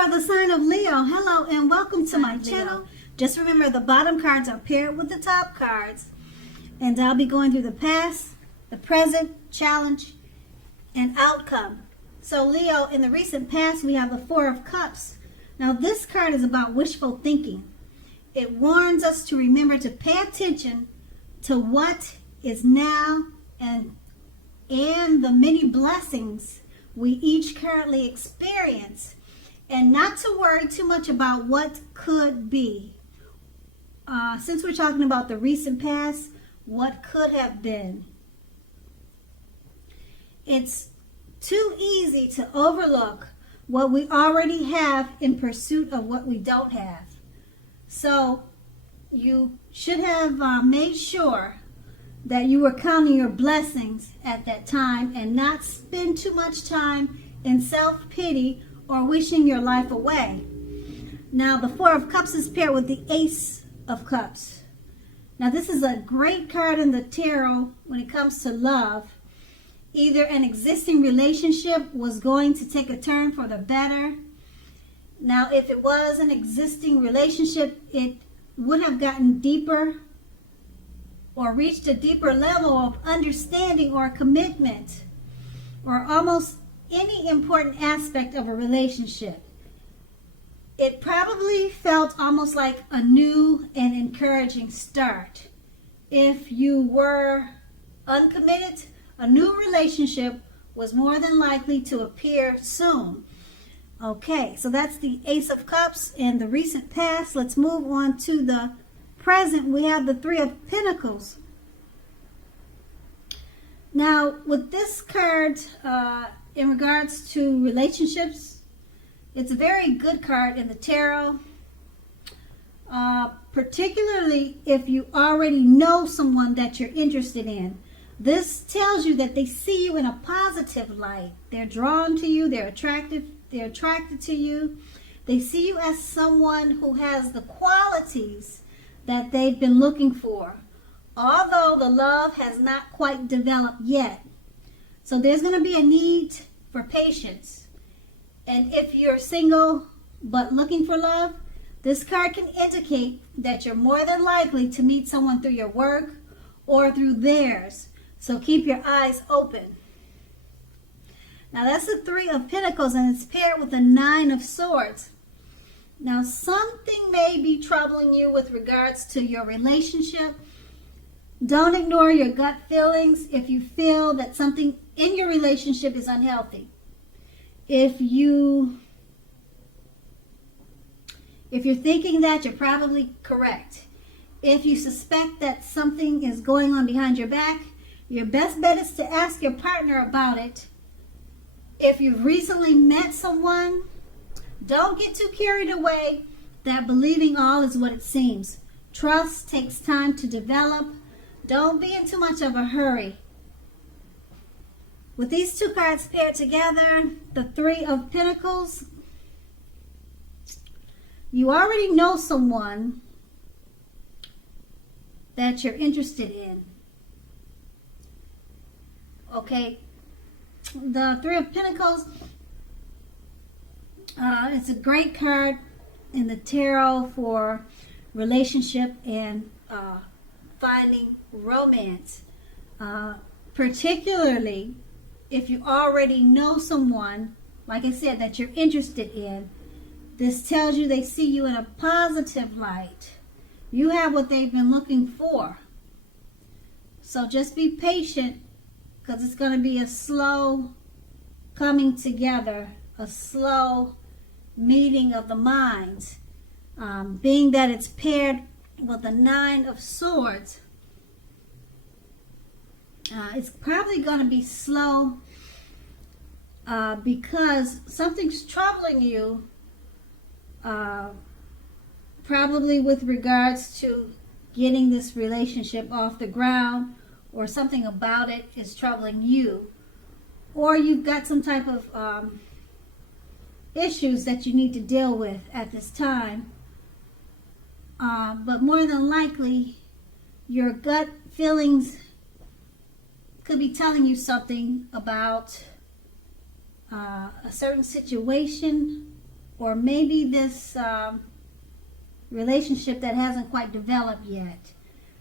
for the sign of Leo. Hello and welcome to my channel. Just remember the bottom cards are paired with the top cards. And I'll be going through the past, the present, challenge, and outcome. So Leo, in the recent past, we have the Four of Cups. Now this card is about wishful thinking. It warns us to remember to pay attention to what is now and the many blessings we each currently experience, and not to worry too much about what could be. Since we're talking about the recent past, what could have been. It's too easy to overlook what we already have in pursuit of what we don't have. So you should have made sure that you were counting your blessings at that time and not spend too much time in self-pity or wishing your life away. Now the Four of Cups is paired with the Ace of Cups. Now this is a great card in the tarot when it comes to love. Either an existing relationship was going to take a turn for the better. Now if it was an existing relationship, it would have gotten deeper or reached a deeper level of understanding or commitment, or almost any important aspect of a relationship. It probably felt almost like a new and encouraging start. If you were uncommitted, a new relationship was more than likely to appear soon. Okay, so that's the Ace of Cups in the recent past. Let's move on to the present. We have the Three of Pentacles. Now, with this card, in regards to relationships, it's a very good card in the tarot, particularly if you already know someone that you're interested in. This tells you that they see you in a positive light. They're drawn to you, they're attracted to you. They see you as someone who has the qualities that they've been looking for, although the love has not quite developed yet. So there's going to be a need for patience. And if you're single but looking for love, this card can indicate that you're more than likely to meet someone through your work or through theirs. So keep your eyes open. Now that's the Three of Pentacles, and it's paired with the Nine of Swords. Now something may be troubling you with regards to your relationship. Don't ignore your gut feelings if you feel that something in your relationship is unhealthy. If you're thinking that, you're probably correct. If you suspect that something is going on behind your back, your best bet is to ask your partner about it. If you've recently met someone, don't get too carried away that believing all is what it seems. Trust takes time to develop. Don't be in too much of a hurry. With these two cards paired together, the Three of Pentacles, you already know someone that you're interested in. Okay, the Three of Pentacles, it's a great card in the tarot for relationship and finding romance, particularly if you already know someone, like I said, that you're interested in. This tells you they see you in a positive light. You have what they've been looking for. So just be patient, because it's going to be a slow coming together, a slow meeting of the minds. Being that it's paired with the Nine of Swords, it's probably going to be slow because something's troubling you, probably with regards to getting this relationship off the ground, or something about it is troubling you, or you've got some type of issues that you need to deal with at this time. But more than likely, your gut feelings could be telling you something about a certain situation or maybe this relationship that hasn't quite developed yet.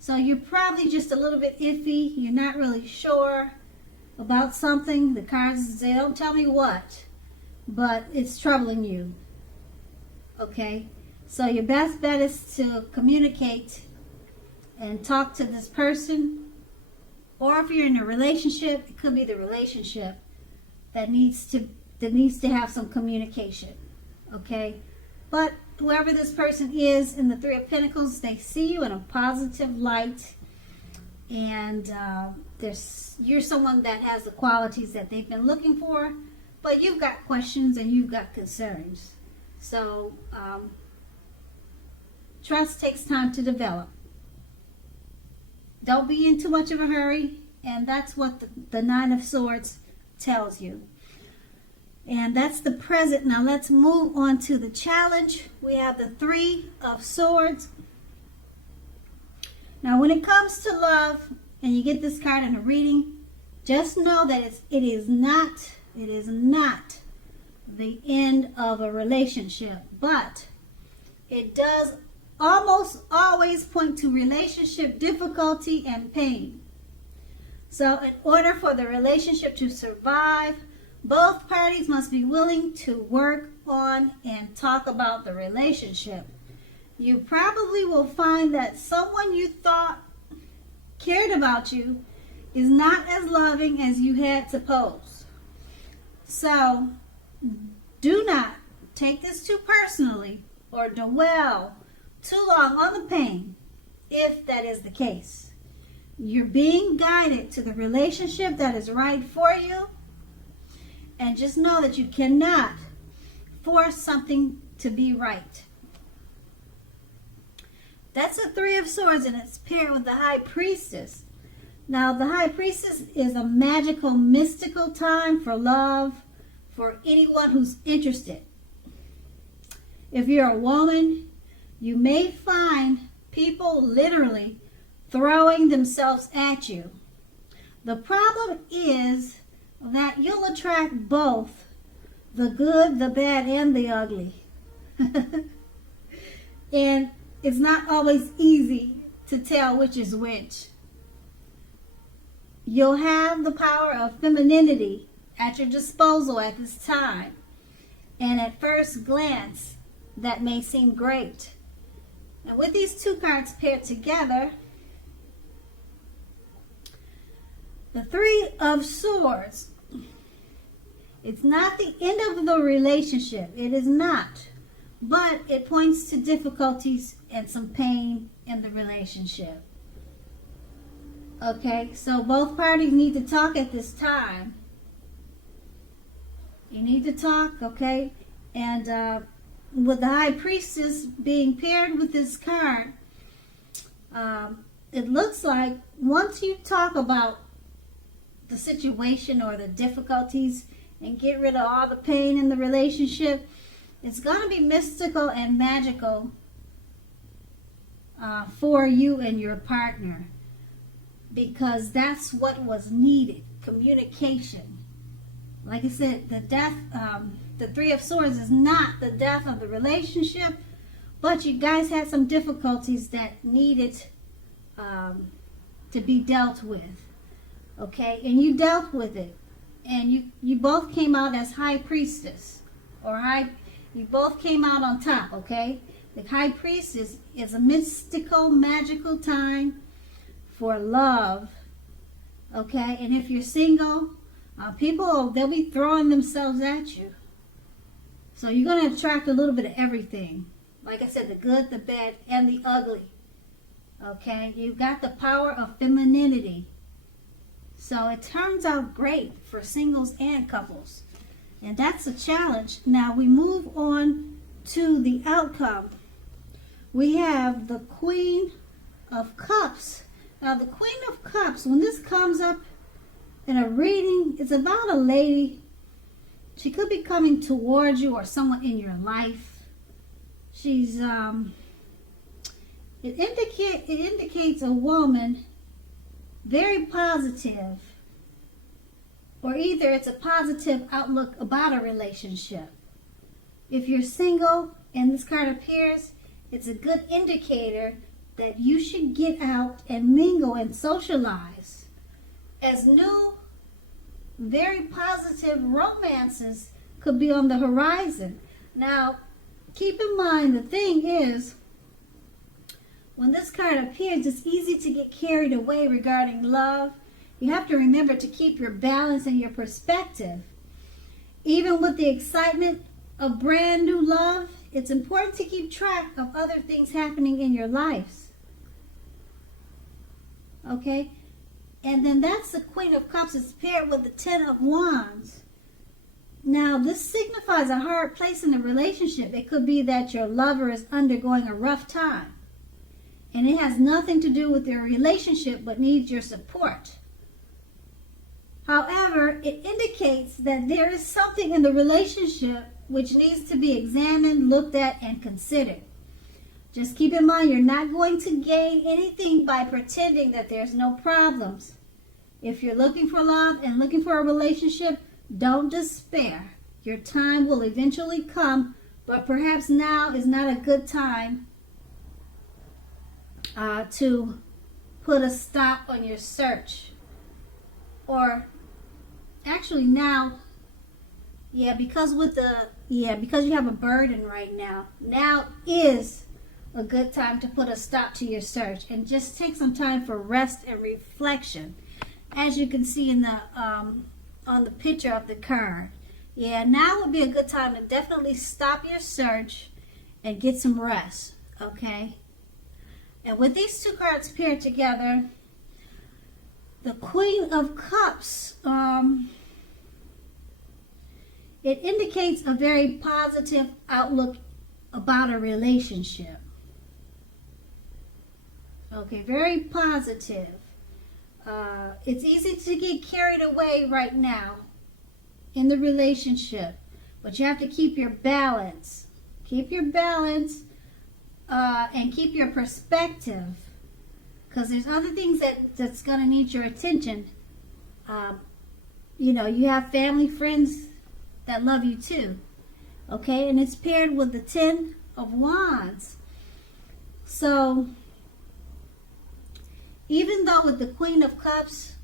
So you're probably just a little bit iffy. You're not really sure about something. The cards, they don't tell me what, but it's troubling you. Okay? So your best bet is to communicate and talk to this person. Or if you're in a relationship, it could be the relationship that needs to have some communication. Okay? But whoever this person is in the Three of Pentacles, they see you in a positive light, and you're someone that has the qualities that they've been looking for, but you've got questions and you've got concerns. So trust takes time to develop. Don't be in too much of a hurry, and that's what the Nine of Swords tells you. And that's the present. Now let's move on to the challenge. We have the Three of Swords. Now when it comes to love, and you get this card in a reading, just know that it is not the end of a relationship, but it does almost always point to relationship difficulty and pain. So in order for the relationship to survive, both parties must be willing to work on and talk about the relationship. You probably will find that someone you thought cared about you is not as loving as you had supposed. So do not take this too personally or dwell too long on the pain if that is the case. You're being guided to the relationship that is right for you. And just know that you cannot force something to be right. That's a Three of Swords, and it's paired with the High Priestess. Now, the High Priestess is a magical, mystical time for love for anyone who's interested. If you're a woman, you may find people literally throwing themselves at you. The problem is that you'll attract both the good, the bad, and the ugly. And it's not always easy to tell which is which. You'll have the power of femininity at your disposal at this time. And at first glance, that may seem great. And with these two cards paired together, the Three of Swords, it's not the end of the relationship. It is not. But it points to difficulties and some pain in the relationship. Okay, so both parties need to talk at this time. You need to talk, okay? And with the High Priestess being paired with this card, it looks like once you talk about the situation or the difficulties and get rid of all the pain in the relationship, it's going to be mystical and magical for you and your partner, because that's what was needed. Communication. Like I said, the Three of Swords is not the death of the relationship, but you guys had some difficulties that needed to be dealt with. Okay, and you dealt with it, and you both came out as High Priestess, you both came out on top. Okay, the High Priestess is a mystical, magical time for love. Okay, and if you're single, people, they'll be throwing themselves at you. So you're going to attract a little bit of everything. Like I said, the good, the bad, and the ugly. Okay, you've got the power of femininity. So it turns out great for singles and couples. And that's a challenge. Now we move on to the outcome. We have the Queen of Cups. Now the Queen of Cups, when this comes up in a reading, it's about a lady. She could be coming towards you or someone in your life. She's it indicates a woman very positive, or either it's a positive outlook about a relationship. If you're single and this card appears, it's a good indicator that you should get out and mingle and socialize, as new, very positive romances could be on the horizon. Now, keep in mind, the thing is, when this card appears, it's easy to get carried away regarding love. You have to remember to keep your balance and your perspective. Even with the excitement of brand new love, it's important to keep track of other things happening in your lives. Okay? And then that's the Queen of Cups. It's paired with the Ten of Wands. Now, this signifies a hard place in a relationship. It could be that your lover is undergoing a rough time. And it has nothing to do with your relationship, but needs your support. However, it indicates that there is something in the relationship which needs to be examined, looked at, and considered. Just keep in mind, you're not going to gain anything by pretending that there's no problems. If you're looking for love and looking for a relationship, don't despair. Your time will eventually come, but perhaps now is not a good time to put a stop on your search. Or actually now, because you have a burden right now, now is a good time to put a stop to your search and just take some time for rest and reflection. As you can see in the on the picture of the card, now would be a good time to definitely stop your search and get some rest. Okay, and with these two cards paired together, the Queen of Cups, it indicates a very positive outlook about a relationship. Okay, very positive. It's easy to get carried away right now in the relationship, but you have to keep your balance. Keep your balance and keep your perspective, because there's other things that's going to need your attention. You have family, friends that love you too. Okay, and it's paired with the Ten of Wands. So, even though with the Queen of Cups,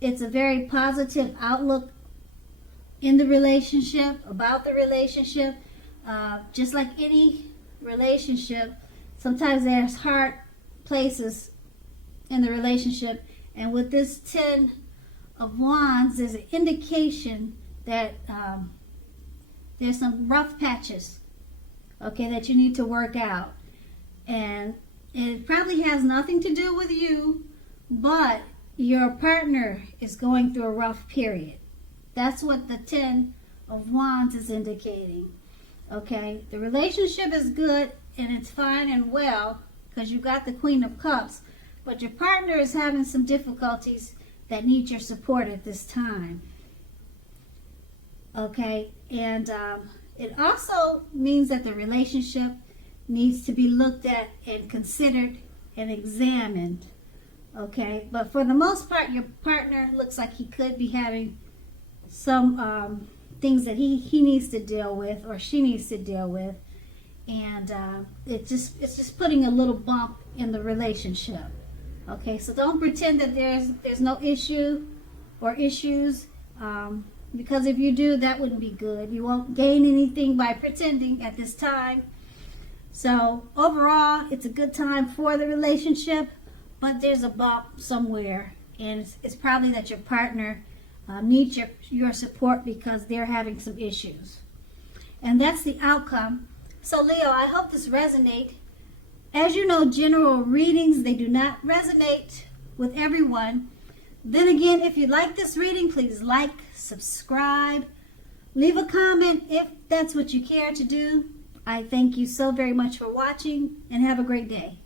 it's a very positive outlook in the relationship, about the relationship, just like any relationship, sometimes there's hard places in the relationship, and with this Ten of Wands, there's an indication that there's some rough patches, okay, that you need to work out. And it probably has nothing to do with you, but your partner is going through a rough period. That's what the Ten of Wands is indicating. Okay, the relationship is good and it's fine and well because you got the Queen of Cups, but your partner is having some difficulties that need your support at this time. Okay, and it also means that the relationship needs to be looked at and considered and examined. Okay, but for the most part, your partner looks like he could be having some things that he needs to deal with, or she needs to deal with, and it's just putting a little bump in the relationship. Okay, so don't pretend that there's no issue or issues, because if you do, that wouldn't be good. You won't gain anything by pretending at this time. So overall, it's a good time for the relationship, but there's a bump somewhere, and it's probably that your partner needs your support because they're having some issues. And that's the outcome. So Leo, I hope this resonates. As you know, general readings, they do not resonate with everyone. Then again, if you like this reading, please like, subscribe, leave a comment if that's what you care to do. I thank you so very much for watching, and have a great day.